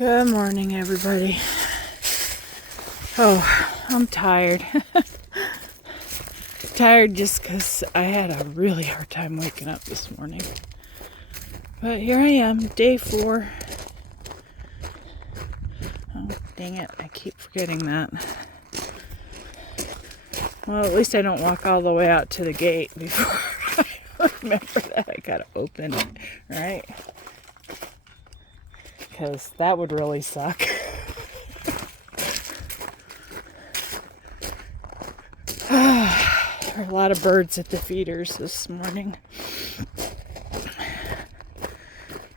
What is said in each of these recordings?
Good morning, everybody. Oh, I'm tired. Tired just because I had a really hard time waking up this morning. But here I am, day 4. Oh, dang it, I keep forgetting that. Well, at least I don't walk all the way out to the gate before I remember that I gotta open it, right? Because that would really suck. There are a lot of birds at the feeders this morning.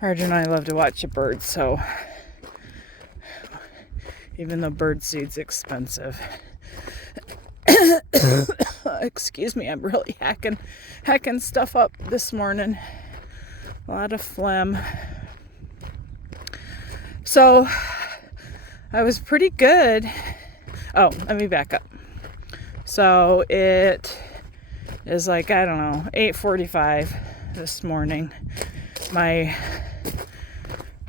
Roger and I love to watch the birds, so even though bird seed's expensive. Excuse me, I'm really hacking stuff up this morning. A lot of phlegm. So I was pretty good. Oh, let me back up. So it is like, I don't know, 8:45 this morning. My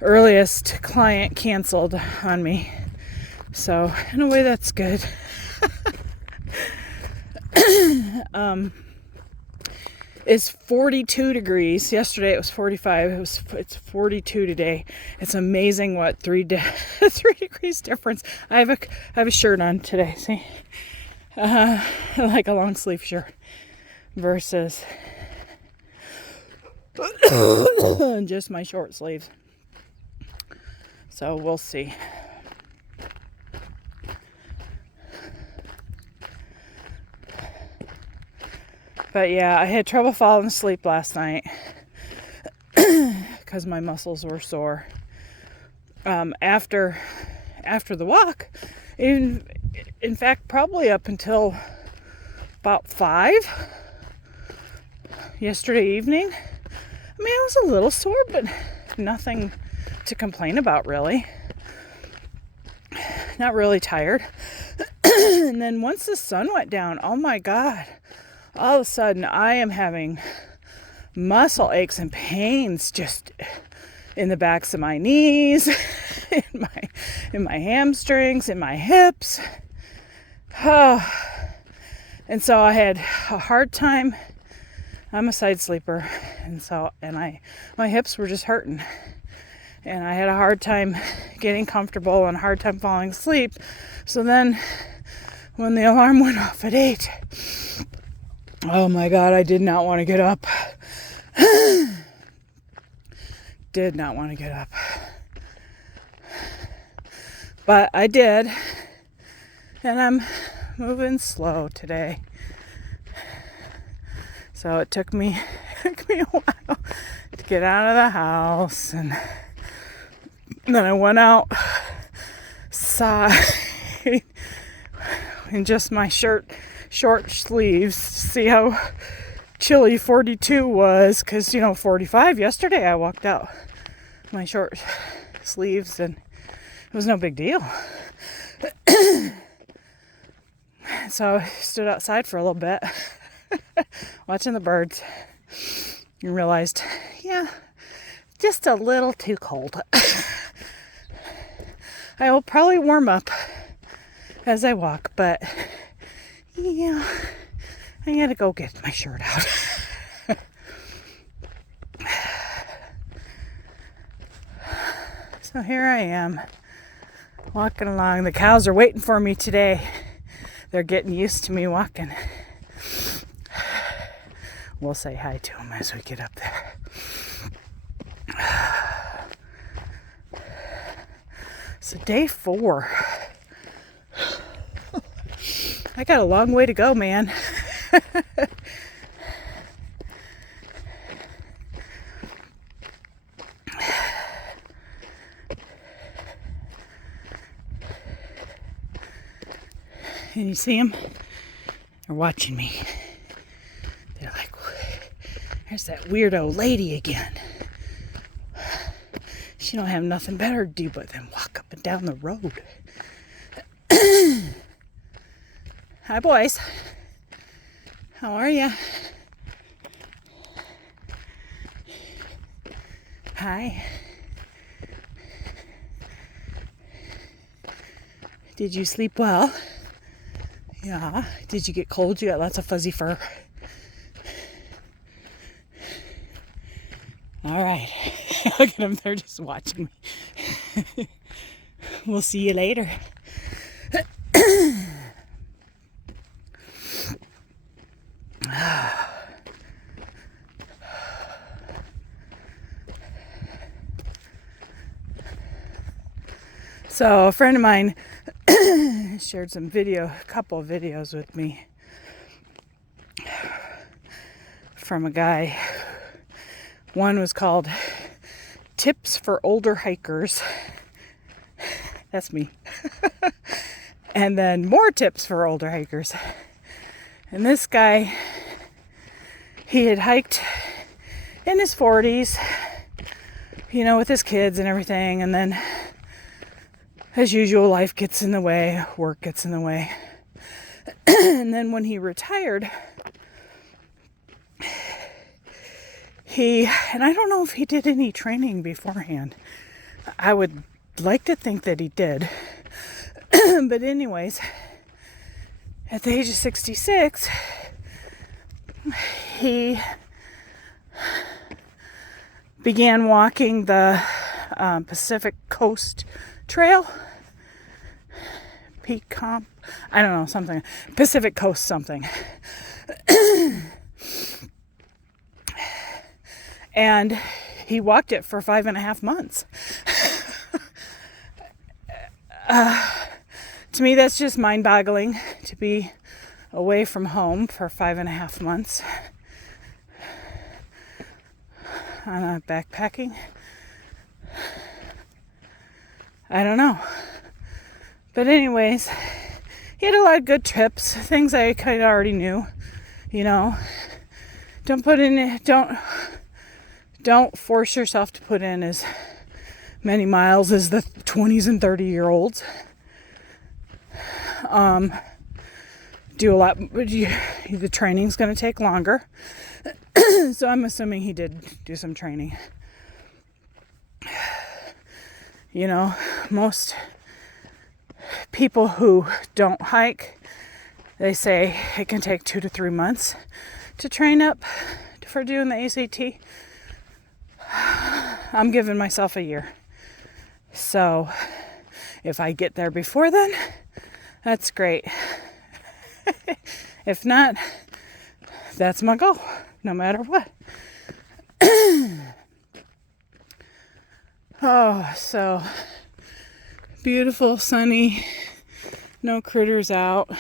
earliest client canceled on me. So in a way that's good. It's 42 degrees. Yesterday it was 45. It's 42 today. It's amazing what 3 degrees difference. I have a shirt on today. See, like a long sleeve shirt versus just my short sleeves. So we'll see. But yeah, I had trouble falling asleep last night because my muscles were sore. After the walk, in fact, probably up until about 5 yesterday evening. I mean, I was a little sore, but nothing to complain about, really. Not really tired. And then once the sun went down, oh my God. All of a sudden, I am having muscle aches and pains just in the backs of my knees, in my hamstrings, in my hips. Oh. And so I had a hard time. I'm a side sleeper, my hips were just hurting. And I had a hard time getting comfortable and a hard time falling asleep. So then, when the alarm went off at 8, oh my God, I did not want to get up. Did not want to get up. But I did. And I'm moving slow today. So it took me a while to get out of the house. And then I went outside in just my short sleeves to see how chilly 42 was, because 45 yesterday I walked out my short sleeves and it was no big deal. So I stood outside for a little bit watching the birds and realized, yeah, just a little too cold. I will probably warm up as I walk, but yeah, I gotta go get my shirt out. So here I am, walking along. The cows are waiting for me today. They're getting used to me walking. We'll say hi to them as we get up there. So day 4. I got a long way to go, man. And you see them? They're watching me. They're like, there's that weirdo lady again. She don't have nothing better to do but then walk up and down the road. Hi, boys. How are you? Hi. Did you sleep well? Yeah. Did you get cold? You got lots of fuzzy fur. All right. Look at them. They're just watching me. We'll see you later. So a friend of mine shared a couple of videos with me from a guy. One was called Tips for Older Hikers. That's me. And then more tips for older hikers. And this guy, he had hiked in his 40s, with his kids and everything. And then, as usual, life gets in the way, work gets in the way. And then when he retired, and I don't know if he did any training beforehand. I would like to think that he did. But anyways, at the age of 66, he began walking the Pacific Coast Trail. Peak Comp, I don't know, something. Pacific Coast something. And he walked it for 5.5 months. To me, that's just mind-boggling to be away from home for 5.5 months on a backpacking. I don't know. But anyways, he had a lot of good tips, things I kind of already knew, Don't force yourself to put in as many miles as the 20s and 30-year-olds. Do a lot. The training's going to take longer. So I'm assuming he did do some training. Most people who don't hike, they say it can take 2 to 3 months to train up for doing the ACT. I'm giving myself a year. So if I get there before then, that's great. If not, that's my goal, no matter what. Oh, so beautiful, sunny, no critters out.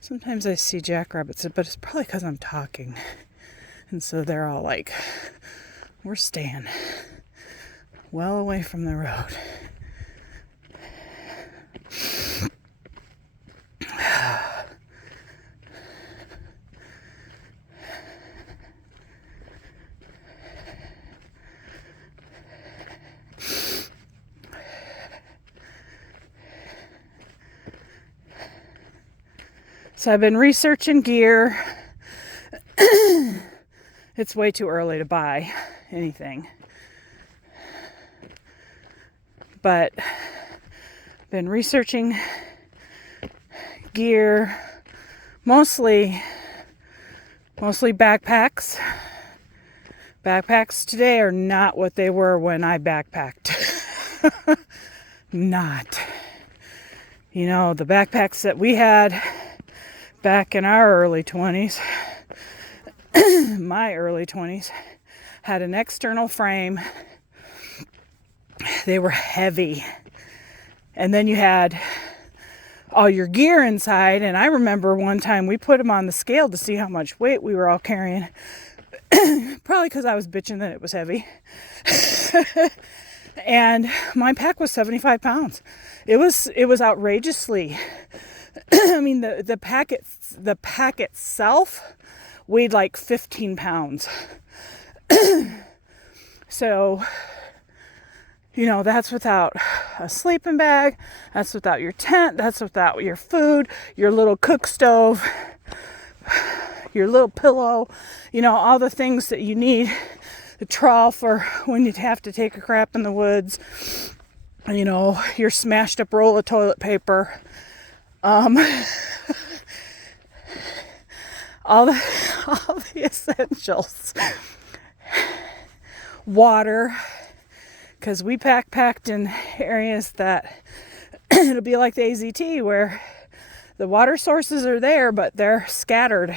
Sometimes I see jackrabbits, but it's probably because I'm talking. And so they're all like, we're staying well away from the road. So I've been researching gear. It's way too early to buy anything. But been researching gear, mostly backpacks. Backpacks today are not what they were when I backpacked. Not. The backpacks that we had back in our early 20s, my early 20s, had an external frame. They were heavy. And then you had all your gear inside. And I remember one time we put them on the scale to see how much weight we were all carrying. Probably because I was bitching that it was heavy. And my pack was 75 pounds. It was outrageously. I mean, the pack itself weighed like 15 pounds. So, that's without a sleeping bag. That's without your tent. That's without your food, your little cook stove, your little pillow, all the things that you need. The trough for when you have to take a crap in the woods. you know, your smashed up roll of toilet paper, all the all the essentials, water, because we packed in areas that it'll be like the AZT where the water sources are there, but they're scattered.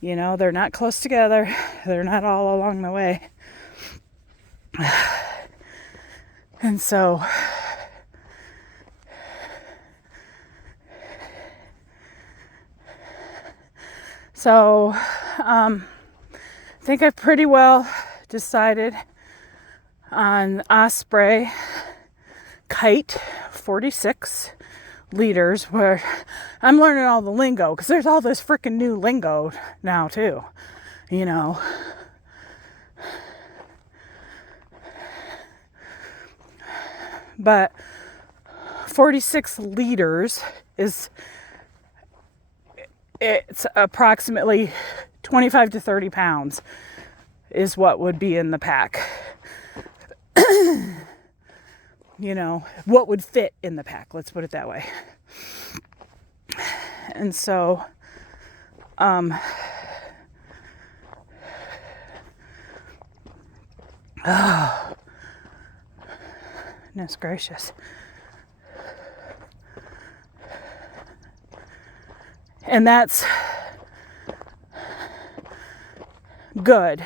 You know, they're not close together. They're not all along the way. And so I think I've pretty well decided on Osprey Kite 46 liters, where I'm learning all the lingo, because there's all this freaking new lingo now too, you know. But 46 liters it's approximately 25 to 30 pounds is what would be in the pack. You know, what would fit in the pack, let's put it that way. And so, oh, goodness gracious. And that's good.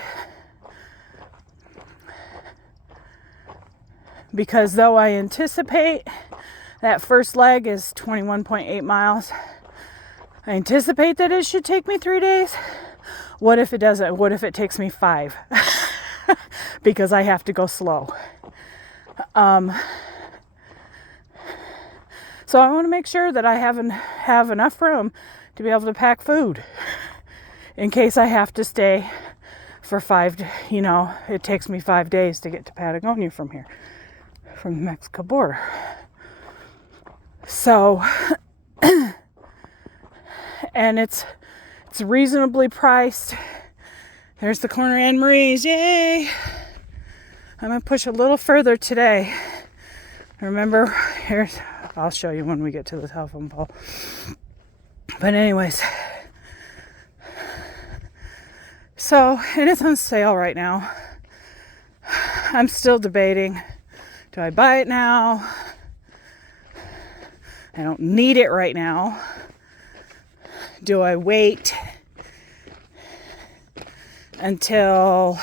Because though I anticipate that first leg is 21.8 miles, I anticipate that it should take me 3 days. What if it doesn't? What if it takes me 5? Because I have to go slow. So I want to make sure that I have enough room to be able to pack food in case I have to stay for 5, you know, it takes me 5 days to get to Patagonia from here, from the Mexico border. So, and it's reasonably priced. There's the corner Anne Marie's, yay! I'm going to push a little further today. Remember, I'll show you when we get to the telephone pole. But anyways, so, and it's on sale right now. I'm still debating, do I buy it now? I don't need it right now. Do I wait until,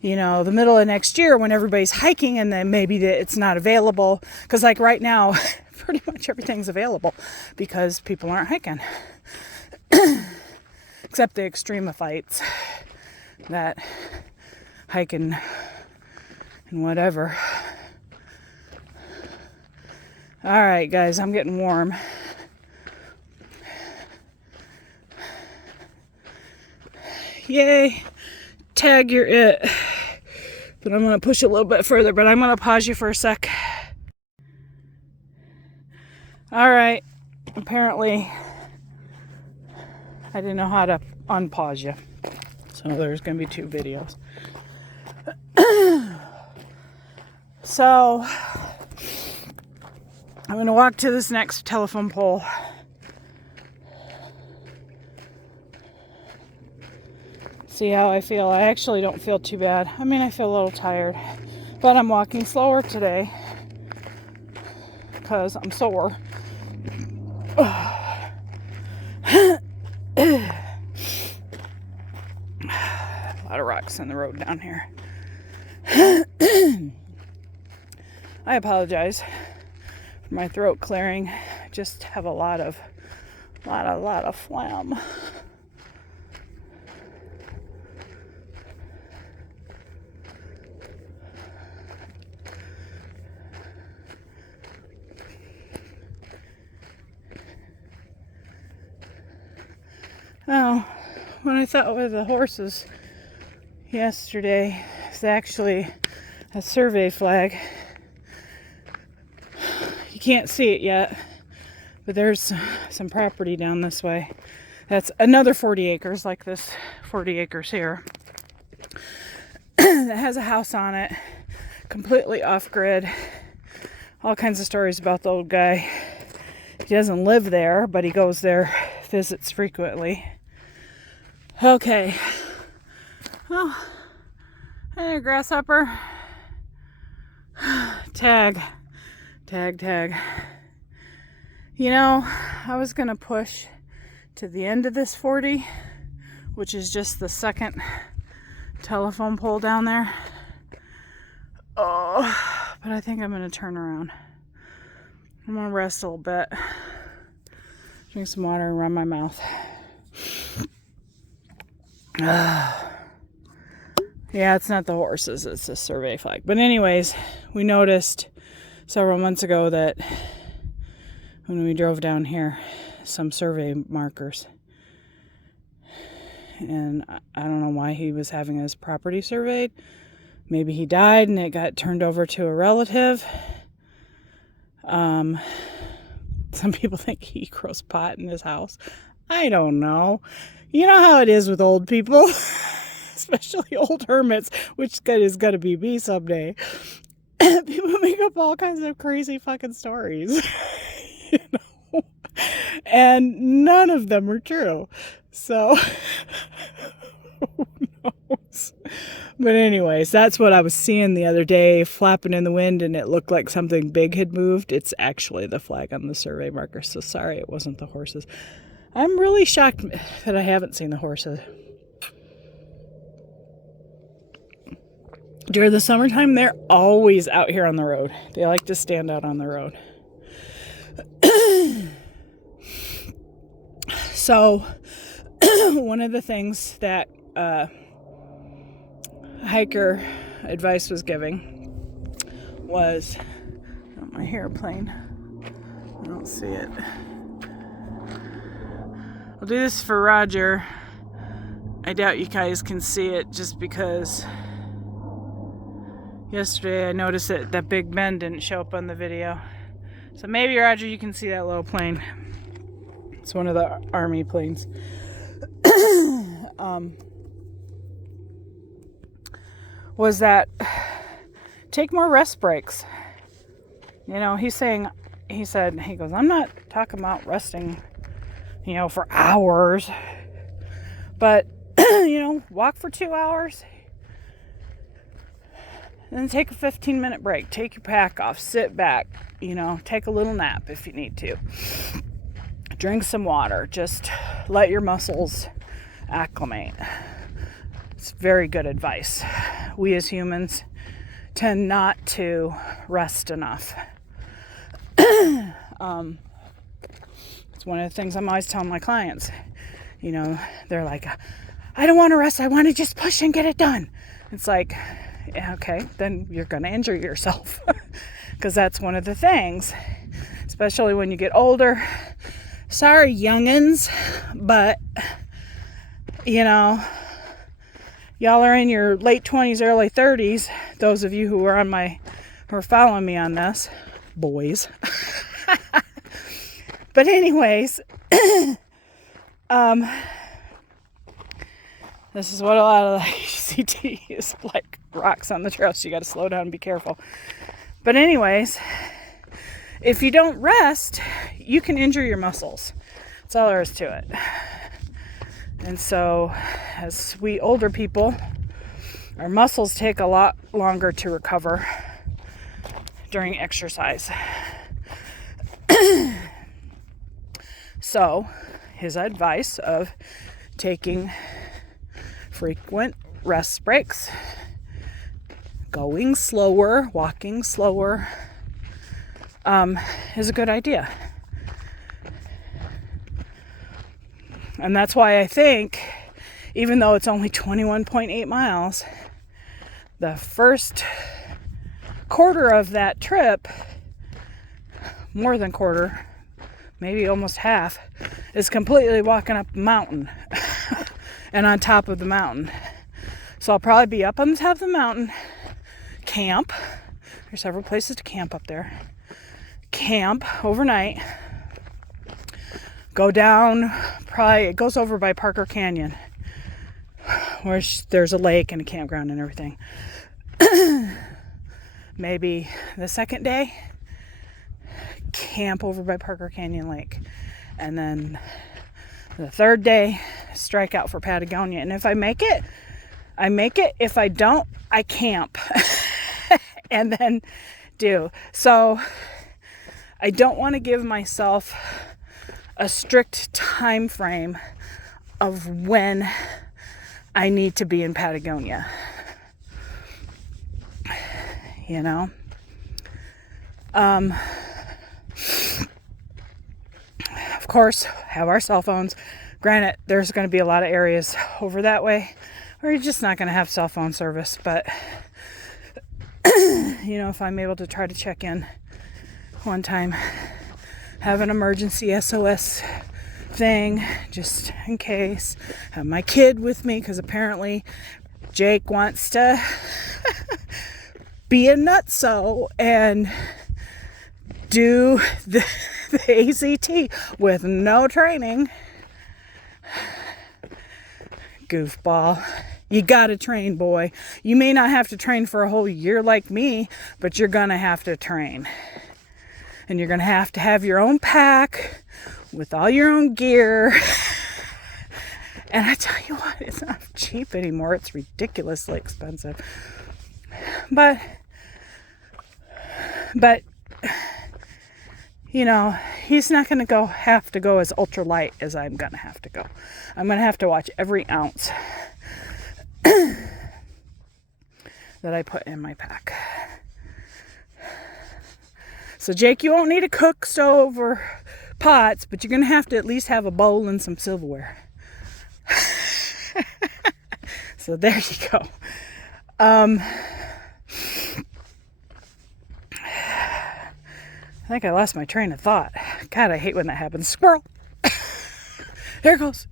you know, the middle of next year when everybody's hiking and then maybe it's not available? Because like right now, pretty much everything's available because people aren't hiking. Except the extremophites that hike and whatever. All right, guys, I'm getting warm. Yay, tag, you're it. But I'm going to push a little bit further, but I'm going to pause you for a sec. All right, apparently I didn't know how to unpause you. So there's going to be 2 videos. So I'm going to walk to this next telephone pole. See how I feel. I actually don't feel too bad. I mean, I feel a little tired, but I'm walking slower today because I'm sore. A lot of rocks on the road down here. I apologize for my throat clearing. I just have a lot of phlegm. Oh, when I thought with the horses yesterday, it's actually a survey flag. You can't see it yet, but there's some property down this way. That's another 40 acres, like this 40 acres here, that has a house on it, completely off grid. all kinds of stories about the old guy. He doesn't live there, but he goes there, visits frequently. Okay. Oh, hey there, grasshopper. Tag. You know, I was going to push to the end of this 40, which is just the second telephone pole down there. Oh, but I think I'm going to turn around. I'm going to rest a little bit. Drink some water and run my mouth. Yeah, it's not the horses, it's a survey flag. But anyways, we noticed several months ago that when we drove down here, some survey markers. And I don't know why he was having his property surveyed. Maybe he died and it got turned over to a relative. Some people think he grows pot in his house. I don't know. You know how it is with old people, especially old hermits, which is going to be me someday. People make up all kinds of crazy fucking stories, you know, and none of them are true. So, who knows? But anyways, that's what I was seeing the other day, flapping in the wind, and it looked like something big had moved. It's actually the flag on the survey marker, so sorry it wasn't the horses. I'm really shocked that I haven't seen the horses. During the summertime, they're always out here on the road. They like to stand out on the road. So, one of the things that hiker advice was giving was, oh, my airplane. I don't see it. I'll do this for Roger. I doubt you guys can see it just because yesterday I noticed that Big Ben didn't show up on the video. So maybe, Roger, you can see that little plane. It's one of the Army planes. Was that take more rest breaks. You know, he goes, I'm not talking about resting, you know, for hours. But, you know, walk for 2 hours. Then take a 15-minute break. Take your pack off. Sit back. You know, take a little nap if you need to. Drink some water. Just let your muscles acclimate. It's very good advice. We as humans tend not to rest enough. It's one of the things I'm always telling my clients. You know, they're like, I don't want to rest. I want to just push and get it done. It's like, yeah, okay, then you're going to injure yourself. Because that's one of the things, especially when you get older. Sorry, youngins, but, you know, y'all are in your late 20s, early 30s. Those of you who are following me on this, boys. But anyways, this is what a lot of the ACT is like, rocks on the trail, so you got to slow down and be careful. But anyways, if you don't rest, you can injure your muscles. That's all there is to it. And so, as we older people, our muscles take a lot longer to recover during exercise. So, his advice of taking frequent rest breaks, going slower, walking slower, is a good idea. And that's why I think, even though it's only 21.8 miles, the first quarter of that trip, more than quarter, maybe almost half, is completely walking up a mountain and on top of the mountain. So I'll probably be up on the top of the mountain, camp. There's several places to camp up there. Camp overnight. Go down, probably, it goes over by Parker Canyon, where there's a lake and a campground and everything. Maybe the second day, camp over by Parker Canyon Lake. And then the third day, strike out for Patagonia. And if I make it, I make it. If I don't, I camp. And then do. So I don't want to give myself a strict time frame of when I need to be in Patagonia. You know? Of course, have our cell phones. Granted, there's going to be a lot of areas over that way where you're just not going to have cell phone service. But, you know, if I'm able to try to check in one time, have an emergency SOS thing just in case. Have my kid with me because apparently Jake wants to be a nutso and do the ACT with no training. Goofball. You gotta train, boy. You may not have to train for a whole year like me, but you're gonna have to train. And you're gonna have to have your own pack with all your own gear. And I tell you what, it's not cheap anymore. It's ridiculously expensive. But you know, he's not going to have to go as ultralight as I'm going to have to go. I'm going to have to watch every ounce that I put in my pack. So Jake, you won't need a cook stove or pots, but you're going to have to at least have a bowl and some silverware. So there you go. I think I lost my train of thought. God, I hate when that happens. Squirrel! There it goes.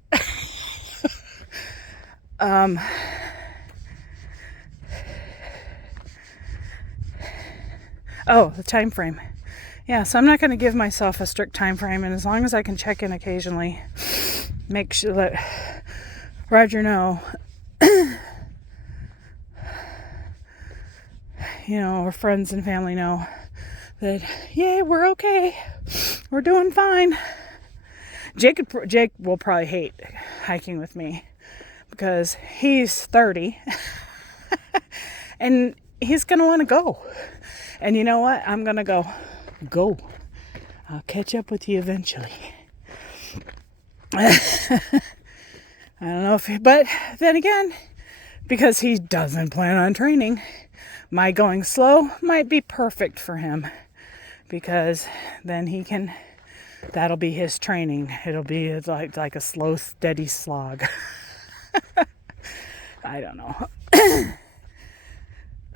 Oh, the time frame. Yeah, so I'm not going to give myself a strict time frame, and as long as I can check in occasionally, make sure that Roger know, you know, or friends and family know that, yeah, we're okay. We're doing fine. Jake will probably hate hiking with me because he's 30 and he's going to want to go. And you know what? I'm going to go. I'll catch up with you eventually. I don't know but then again, because he doesn't plan on training, my going slow might be perfect for him. Because then that'll be his training. It'll be like a slow, steady slog. I don't know.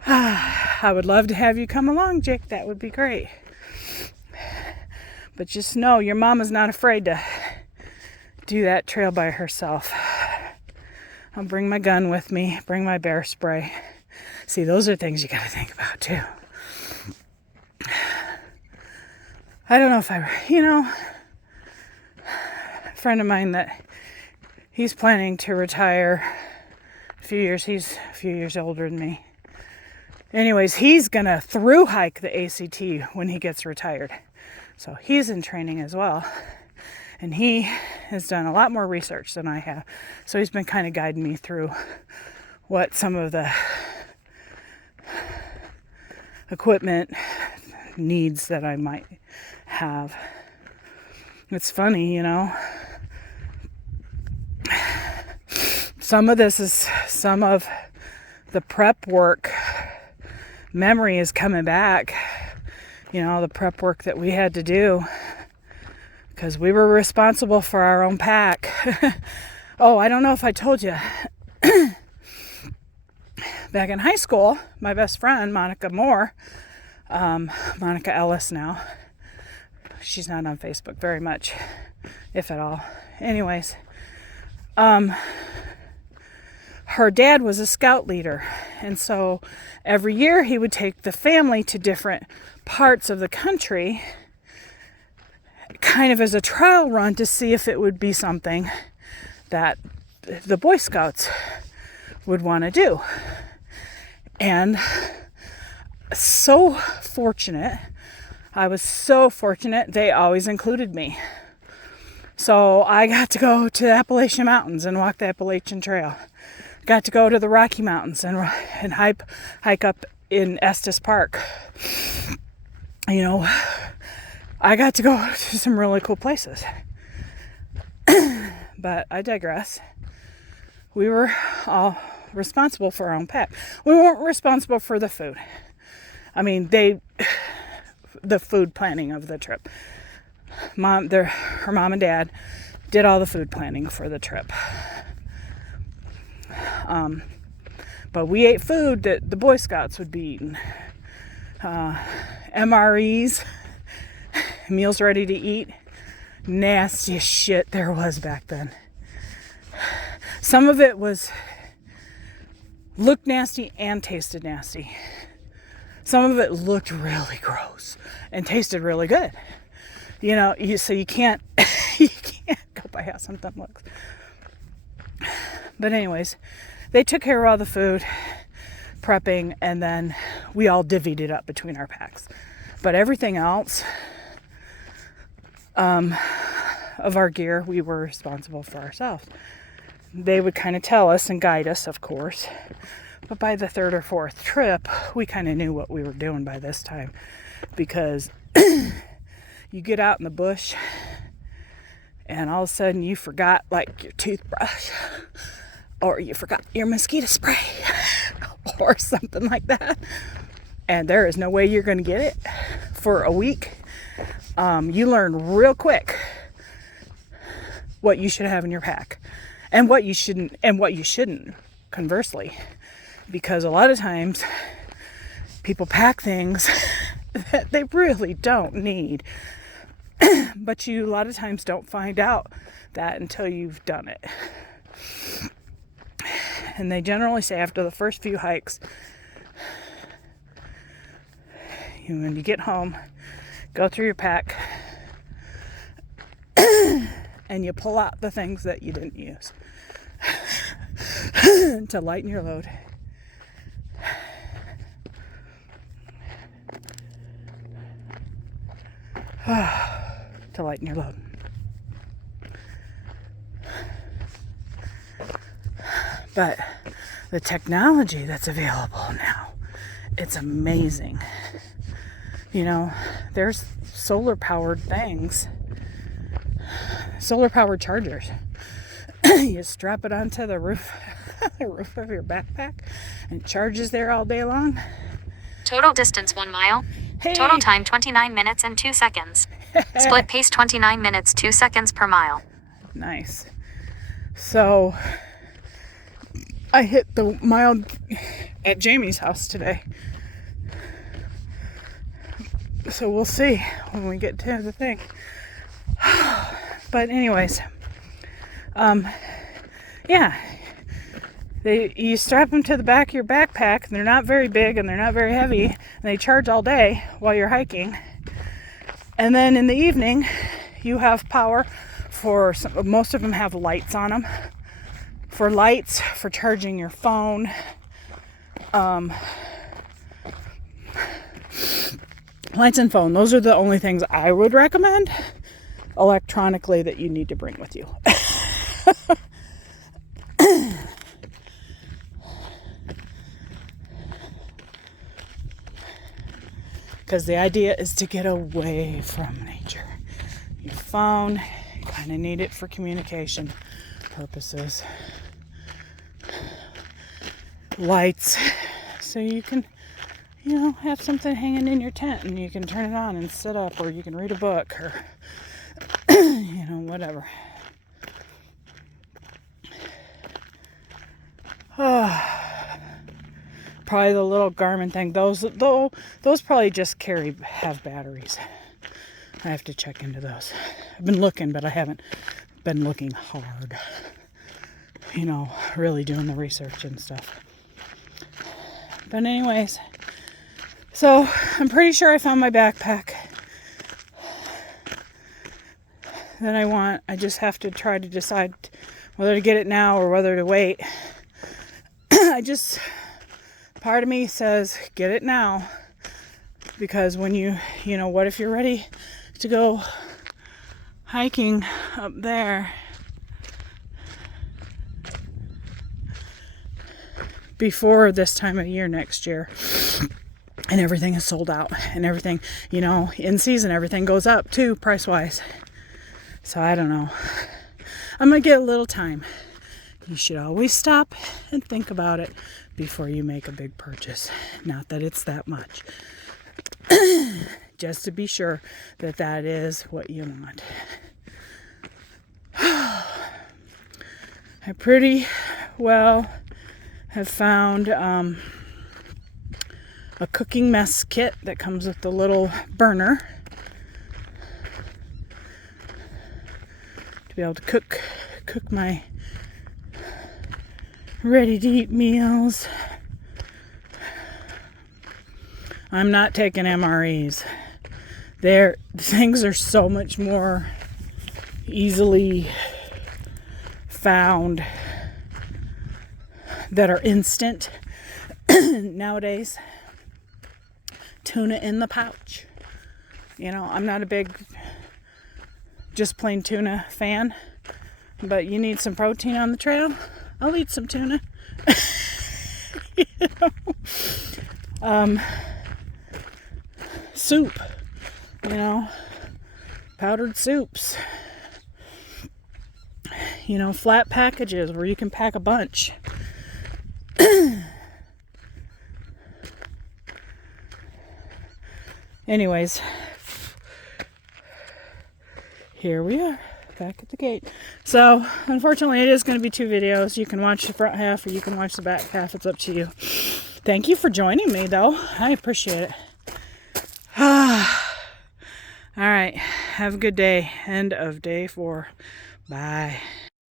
I would love to have you come along, Jake. That would be great. But just know your mama's not afraid to do that trail by herself. I'll bring my gun with me, bring my bear spray. See, those are things you gotta think about too. I don't know if a friend of mine that he's planning to retire he's a few years older than me. Anyways, he's gonna through hike the ACT when he gets retired. So he's in training as well. And he has done a lot more research than I have. So he's been kind of guiding me through what some of the equipment needs that I might have. It's funny, you know. Some of the prep work memory is coming back. You know, the prep work that we had to do because we were responsible for our own pack. Oh, I don't know if I told you. Back in high school, my best friend, Monica Ellis now. She's not on Facebook very much, if at all. Anyways, her dad was a scout leader. And so every year he would take the family to different parts of the country, kind of as a trial run to see if it would be something that the Boy Scouts would want to do. And so fortunate, I was so fortunate. They always included me. So I got to go to the Appalachian Mountains and walk the Appalachian Trail. Got to go to the Rocky Mountains and hike up in Estes Park. You know, I got to go to some really cool places. But I digress. We were all responsible for our own pack. We weren't responsible for the food. I mean, the food planning of the trip. Her mom and dad did all the food planning for the trip. But we ate food that the Boy Scouts would be eating. MREs, meals ready to eat. Nastiest shit there was back then. Some of it looked nasty and tasted nasty. Some of it looked really gross and tasted really good. You know, so you can't go by how something looks. But anyways, they took care of all the food, prepping, and then we all divvied it up between our packs. But everything else of our gear, we were responsible for ourselves. They would kind of tell us and guide us, of course. But by the third or fourth trip, we kind of knew what we were doing by this time. Because you get out in the bush and all of a sudden you forgot like your toothbrush or you forgot your mosquito spray or something like that. And there is no way you're going to get it for a week. You learn real quick what you should have in your pack and what you shouldn't, conversely. Because a lot of times people pack things that they really don't need. But you a lot of times don't find out that until you've done it. And they generally say after the first few hikes, when you get home, go through your pack and you pull out the things that you didn't use to lighten your load. To lighten your load. But the technology that's available now, it's amazing. You know, there's solar-powered things, solar-powered chargers. You strap it onto the roof of your backpack, and it charges there all day long. Total distance 1 mile. Hey. Total time 29 minutes and 2 seconds. Split pace 29 minutes 2 seconds per mile. Nice. So I hit the mile at Jamie's house today. So we'll see when we get to the thing. But anyways, yeah. You strap them to the back of your backpack. They're not very big and they're not very heavy. And they charge all day while you're hiking. And then in the evening, you have power for most of them have lights on them. For lights, for charging your phone. Lights and phone. Those are the only things I would recommend electronically that you need to bring with you. Because the idea is to get away from nature. Your phone, you kind of need it for communication purposes. Lights, so you can, have something hanging in your tent and you can turn it on and sit up, or you can read a book, or, whatever. Probably the little Garmin thing. Those probably just have batteries. I have to check into those. I've been looking, but I haven't been looking hard. Really doing the research and stuff. But anyways, so I'm pretty sure I found my backpack that I just have to try to decide whether to get it now or whether to wait. Part of me says, get it now. Because when you know, what if you're ready to go hiking up there before this time of year next year, and everything is sold out, and everything, you know, in season, everything goes up too, price-wise. So I don't know. I'm going to get a little time. You should always stop and think about it before you make a big purchase. Not that it's that much. Just to be sure that that is what you want. I pretty well have found a cooking mess kit that comes with the little burner to be able to cook my ready-to-eat meals. I'm not taking MREs. Things are so much more easily found that are instant nowadays. Tuna in the pouch. You know, I'm not a big just plain tuna fan, but you need some protein on the trail, I'll eat some tuna. You know? Soup, you know, powdered soups, you know, flat packages where you can pack a bunch. Anyways, here we are, back at the gate. So, unfortunately, it is going to be 2 videos. You can watch the front half or you can watch the back half. It's up to you. Thank you for joining me, though. I appreciate it. All right. Have a good day. End of day 4. Bye.